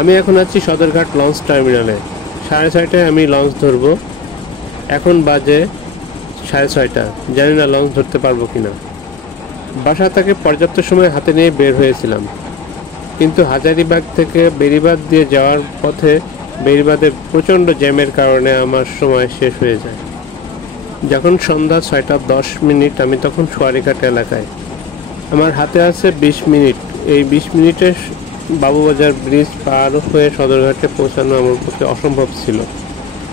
আমি এখন আছি সদরঘাট লঞ্চ টার্মিনালে। 6:30টায় আমি লঞ্চ ধরব। এখন বাজে 6:30। জানি না লঞ্চ ধরতে পারবো কিনা। বাসা থেকে পর্যাপ্ত সময় হাতে নিয়ে বের হয়েছিলাম, কিন্তু হাজারীবাগ থেকে বেড়িবাঁধ দিয়ে যাওয়ার পথে বেড়িবাঁধে প্রচণ্ড জ্যামের কারণে আমার সময় শেষ হয়ে যায়। যখন সন্ধ্যা 6:10 আমি তখন সোয়ারিঘাট এলাকায়। আমার হাতে আছে 20 মিনিট। এই 20 মিনিটে বাবুবাজার ব্রিজ পার হয়ে সদরঘাটে পৌঁছানো আমার পক্ষে অসম্ভব ছিল।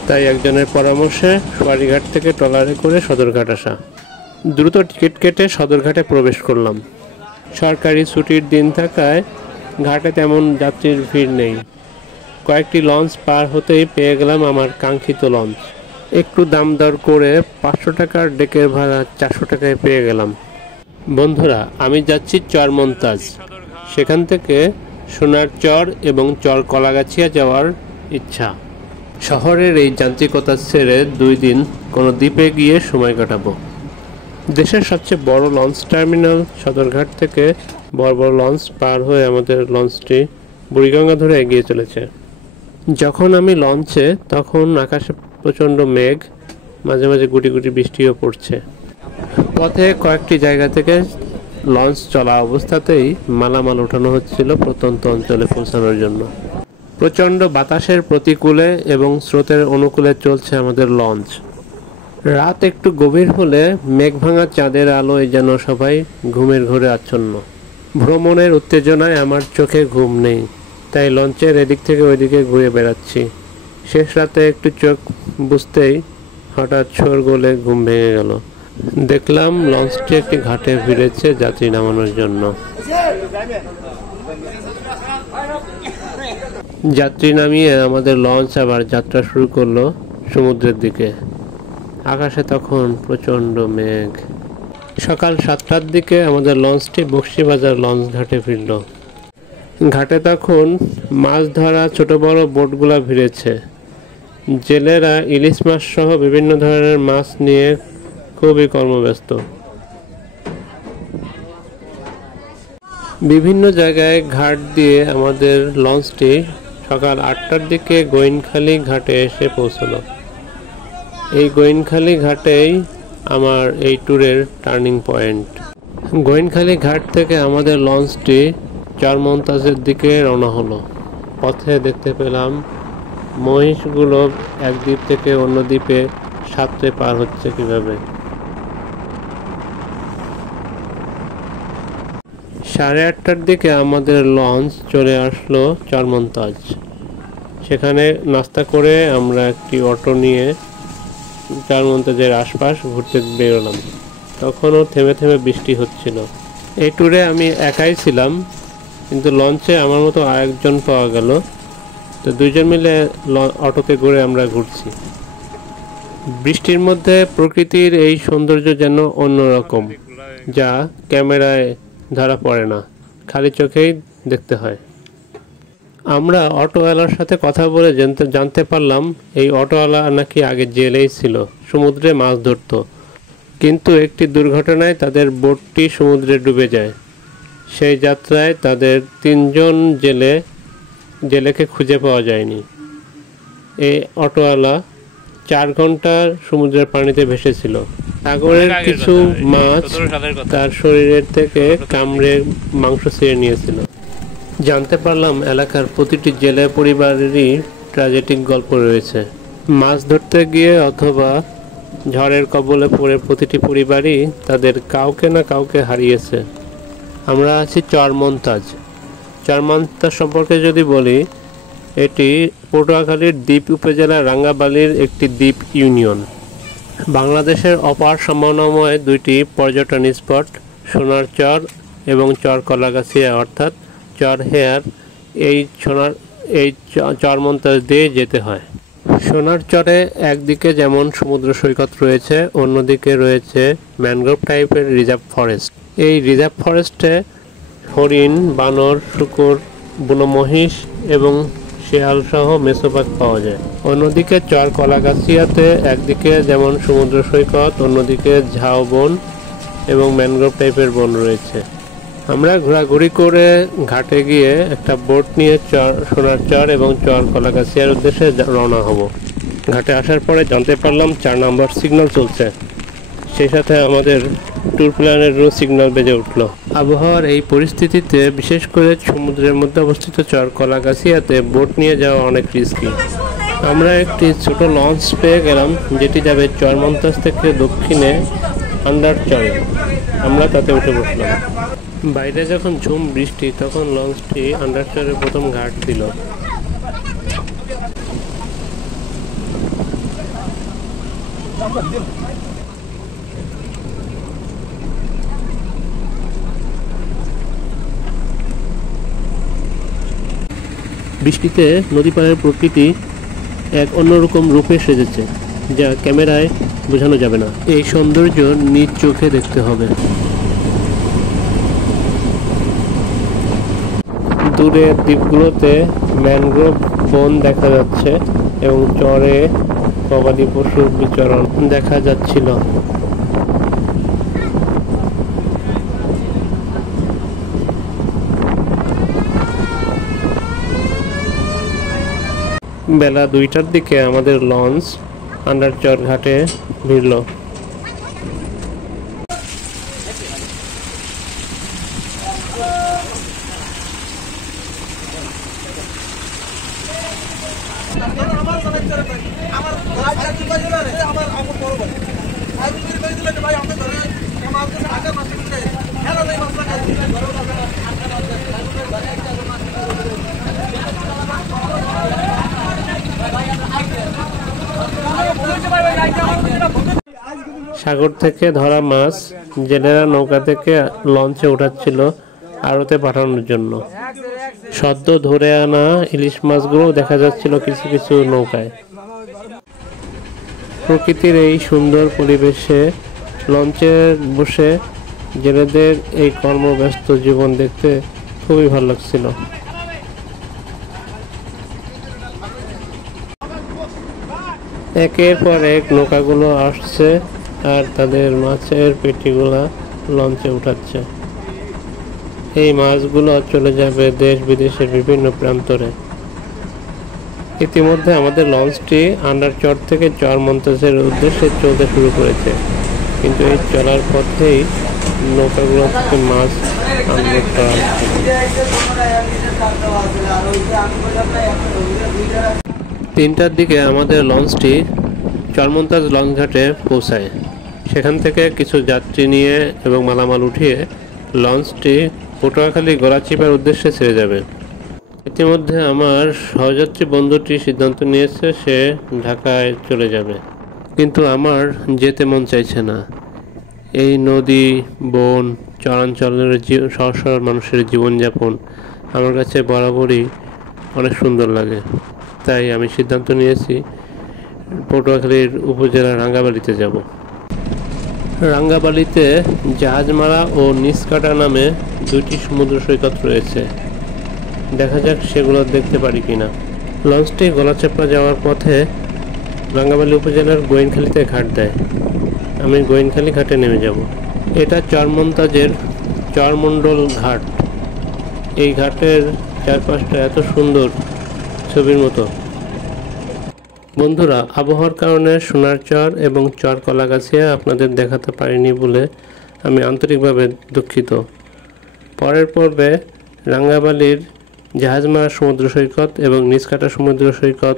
তাই একজনের পরামর্শে সোয়ারিঘাট থেকে ট্রলারে করে সদরঘাট আসা। দ্রুত টিকিট কেটে সদরঘাটে প্রবেশ করলাম। সরকারি ছুটির দিন থাকায় ঘাটে তেমন যাত্রীর ভিড় নেই। কয়েকটি লঞ্চ পার হতেই পেয়ে গেলাম আমার কাঙ্ক্ষিত লঞ্চ। একটু দাম দর করে 500 টাকার ডেকের ভাড়া 400 টাকায় পেয়ে গেলাম। বন্ধুরা, আমি যাচ্ছি চর মমতাজ। সেখান থেকে সোনার চর এবং চর কলাগাছিয়া যাওয়ার ইচ্ছা। শহরের এই যান্ত্রিকতা ছেড়ে 2 দিন কোনো দ্বীপে গিয়ে সময় কাটাবো। দেশের সবচেয়ে বড় লঞ্চ টার্মিনাল সদরঘাট থেকে বড় বড় লঞ্চ পার হয়ে আমাদের লঞ্চটি বুড়িগঙ্গা ধরে এগিয়ে চলেছে। যখন আমি লঞ্চে, তখন আকাশে প্রচণ্ড মেঘ, মাঝে মাঝে গুটি গুটি বৃষ্টিও পড়ছে। পথে কয়েকটি জায়গা থেকে লঞ্চ চলা অবস্থাতেই মালামাল ওঠানো হচ্ছিল প্রত্যন্ত অঞ্চলে পৌঁছানোর জন্য। প্রচণ্ড বাতাসের প্রতিকূলে এবং স্রোতের অনুকূলে চলছে আমাদের লঞ্চ। রাত একটু গভীর হলে মেঘ ভাঙা চাঁদের আলোয় যেন সবাই ঘুমের ঘোরে আচ্ছন্ন। ভ্রমণের উত্তেজনায় আমার চোখে ঘুম নেই, তাই লঞ্চের এদিক থেকে ওইদিকে ঘুরে বেড়াচ্ছি। শেষ রাতে একটু চোখ বুঝতেই হঠাৎ শোরগোলে ঘুম ভেঙে গেল। দেখলাম লঞ্চটি একটি ঘাটে ভিড়েছে যাত্রী নামানোর জন্য। যাত্রী নামিয়ে আমাদের লঞ্চ আবার যাত্রা শুরু করলো সমুদ্রের দিকে। আকাশে তখন প্রচণ্ড মেঘ। সকাল 7টার দিকে আমাদের লঞ্চটি বকশীবাজার লঞ্চ ঘাটে ফিরল। ঘাটে তখন মাছ ধরা ছোট বড় বোটগুলা ভিড়েছে। জেলেরা ইলিশ মাছ সহ বিভিন্ন ধরনের মাছ নিয়ে খুবই কর্মব্যস্ত। বিভিন্ন জায়গায় ঘাট দিয়ে আমাদের লঞ্চটি সকাল 8টার দিকে গোয়েনখালী ঘাটে এসে পৌঁছলো। এই গোয়েনখালী ঘাটেই আমার এই ট্যুরের টার্নিং পয়েন্ট। গোয়েনখালী ঘাট থেকে আমাদের লঞ্চটি চর মমতাজের দিকে রওনা হলো। পথে দেখতে পেলাম মহিষগুলো এক দ্বীপ থেকে অন্য দ্বীপে সাঁতরে পার হচ্ছে কিভাবে। 8:30টার দিকে আমাদের লঞ্চ চলে আসলো চর মমতাজ। সেখানে নাস্তা করে আমরা একটি অটো নিয়ে চর মমতাজের আশপাশ ঘুরতে বেরোলাম। তখনও থেমে থেমে বৃষ্টি হচ্ছিল। এই ট্যুরে আমি একাই ছিলাম, কিন্তু লঞ্চে আমার মতো আরেকজন পাওয়া গেল। তো 2 জন মিলে অটোতে করে আমরা ঘুরছি। বৃষ্টির মধ্যে প্রকৃতির এই সৌন্দর্য যেন অন্যরকম, যা ক্যামেরায় ধরা পড়ে না, খালি চোখেই দেখতে হয়। আমরা অটোওয়ালার সাথে কথা বলে জানতে পারলাম এই অটোওয়ালা নাকি আগে জেলেই ছিল, সমুদ্রে মাছ ধরত। কিন্তু একটি দুর্ঘটনায় তাদের বোটটি সমুদ্রে ডুবে যায়। সেই যাত্রায় তাদের 3 জন জেলেকে খুঁজে পাওয়া যায়নি। এই অটোওয়ালা 4 ঘন্টা সমুদ্রের পানিতে ভেসেছিল। সাগরের কিছু মাছ তার শরীরের থেকে কামড়ে মাংস ছিঁড়ে নিয়েছিল। জানতে পারলাম এলাকার প্রতিটি জেলে পরিবারেরই ট্র্যাজেডিক গল্প রয়েছে। মাছ ধরতে গিয়ে অথবা ঝড়ের কবলে পড়ে প্রতিটি পরিবারই তাদের কাউকে না কাউকে হারিয়েছে। আমরা আছি চর মমতাজ। চর মমতাজ সম্পর্কে যদি বলি, এটি পটুয়াখালীর দ্বীপ উপজেলার রাঙ্গাবালির একটি দ্বীপ ইউনিয়ন। বাংলাদেশের অপার সম্ভাবনাময় 2টি পর্যটন স্পট সোনার চর এবং চর কলাগাছিয়া অর্থাৎ চর হেয়ার। এই চর মমতাজ দিয়ে যেতে হয়। সোনার চরে একদিকে যেমন সমুদ্র সৈকত রয়েছে, অন্যদিকে রয়েছে ম্যানগ্রোভ টাইপের রিজার্ভ ফরেস্ট। এই রিজার্ভ ফরেস্টে হরিণ, বানর, শূকর, বুনো মহিষ এবং শেয়াল সহ মেছোবাঘ পাওয়া যায়। অন্যদিকে চর কলাগাছিয়াতে একদিকে যেমন সমুদ্র সৈকত, অন্যদিকে ঝাউ বন এবং ম্যানগ্রোভ টাইপের বন রয়েছে। আমরা ঘোরাঘুরি করে ঘাটে গিয়ে একটা বোট নিয়ে সোনার চর এবং চর কলাগাছিয়ার উদ্দেশ্যে রওনা হব। ঘাটে আসার পরে জানতে পারলাম 4 নম্বর সিগন্যাল চলছে, সেই সাথে আমাদের ট্যুর প্ল্যানেরও সিগন্যাল বেজে উঠল। আবহাওয়ার এই পরিস্থিতিতে বিশেষ করে সমুদ্রের মধ্যে অবস্থিত চর কলাগাছিয়াতে বোট নিয়ে যাওয়া অনেক রিস্কি। আমরা একটি ছোট লঞ্চ পেয়ে গেলাম যেটি যাবে চরমন্তাজ থেকে দক্ষিণে আন্ডার চরে। আমরা তাতে উঠে বসলাম। বাইরে যখন ঝুম বৃষ্টি তখন লঞ্চটি আন্ডার চরের প্রথম ঘাট দিল। বৃষ্টিতে নদী পাড়ের প্রকৃতি এক অন্যরকম রূপে সেজেছে, যা ক্যামেরায় বোঝানো যাবে না। এই সৌন্দর্য নিজ চোখে দেখতে হবে। দূরের দ্বীপগুলোতে ম্যানগ্রোভ বন দেখা যাচ্ছে এবং চরে গবাদি পশুর বিচরণ দেখা যাচ্ছিল। বেলা 2টার দিকে আমাদের লঞ্চ আন্ডারচর ঘাটে ভিড়ল। সাগর থেকে ধরা মাছ জেলেরা নৌকা থেকে লঞ্চে উঠাচ্ছিল আড়তে পাঠানোর জন্য। সদ্য ধরে আনা ইলিশ মাছগুলো দেখা যাচ্ছিল কিছু কিছু নৌকায়। প্রকৃতির এই সুন্দর পরিবেশে লঞ্চে বসে জেলেদের এই কর্মব্যস্ত জীবন দেখতে খুবই ভালো লাগছিল। একের পর এক নৌকাগুলো আসছে আর তাদের মাছের পেটিগুলা লঞ্চে উঠাচ্ছে। এই মাছগুলো চলে যাবে দেশ বিদেশের বিভিন্ন প্রান্তরে। ইতিমধ্যে আমাদের লঞ্চটি আন্ডারচর থেকে চরমন্তাজের উদ্দেশ্যে চলতে শুরু করেছে, কিন্তু এই চলার পথেই নৌকাগুলো থেকে মাছ আনলোড করা হচ্ছে। 3টার দিকে আমাদের লঞ্চটি চরমন্তাজ লঞ্চ ঘাটে পৌঁছায়। সেখান থেকে কিছু যাত্রী নিয়ে এবং মালামাল উঠিয়ে লঞ্চটি পটুয়াখালী গলাচিপার উদ্দেশ্যে ছেড়ে যাবে। ইতিমধ্যে আমার সহযাত্রী বন্ধুটি সিদ্ধান্ত নিয়েছে সে ঢাকায় চলে যাবে, কিন্তু আমার যেতে মন চাইছে না। এই নদী, বন, চরাঞ্চলের সহজ সরল মানুষের জীবনযাপন আমার কাছে বরাবরই অনেক সুন্দর লাগে। তাই আমি সিদ্ধান্ত নিয়েছি পটুয়াখালীর উপজেলা রাঙ্গাবালিতে যাব। রাঙ্গাবালিতে জাহাজমারা ও নিচকাটা নামে 2টি সমুদ্র সৈকত রয়েছে। দেখা যাক সেগুলো দেখতে পারি কিনা। লঞ্চটি গলাচাপা যাওয়ার পথে রাঙ্গাবালি উপজেলার গোয়েনখালীতে ঘাট দেয়। আমি গোয়েনখালী ঘাটে নেমে যাব। এটা চরমন্তাজের চরমণ্ডল ঘাট। এই ঘাটের চারপাশটা এত সুন্দর, ছবির মতো। বন্ধুরা, আবহাওয়ার কারণে সোনার চর এবং চর কলাগাছিয়া আপনাদের দেখাতে পারিনি বলে আমি আন্তরিকভাবে দুঃখিত। পরের পর্বে রাঙ্গাবালির জাহাজমারা সমুদ্র সৈকত এবং নিচকাটা সমুদ্র সৈকত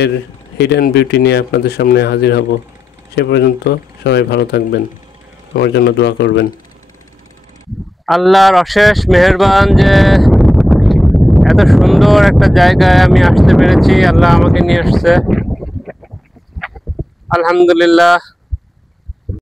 এর হিডেন বিউটি নিয়ে আপনাদের সামনে হাজির হব। সে পর্যন্ত সবাই ভালো থাকবেন, আমার জন্য দোয়া করবেন। আল্লাহর অশেষ মেহেরবান যে এত সুন্দর একটা জায়গায় আমি আসতে পেরেছি। আল্লাহ আমাকে নিয়ে আসছে, আলহামদুলিল্লাহ।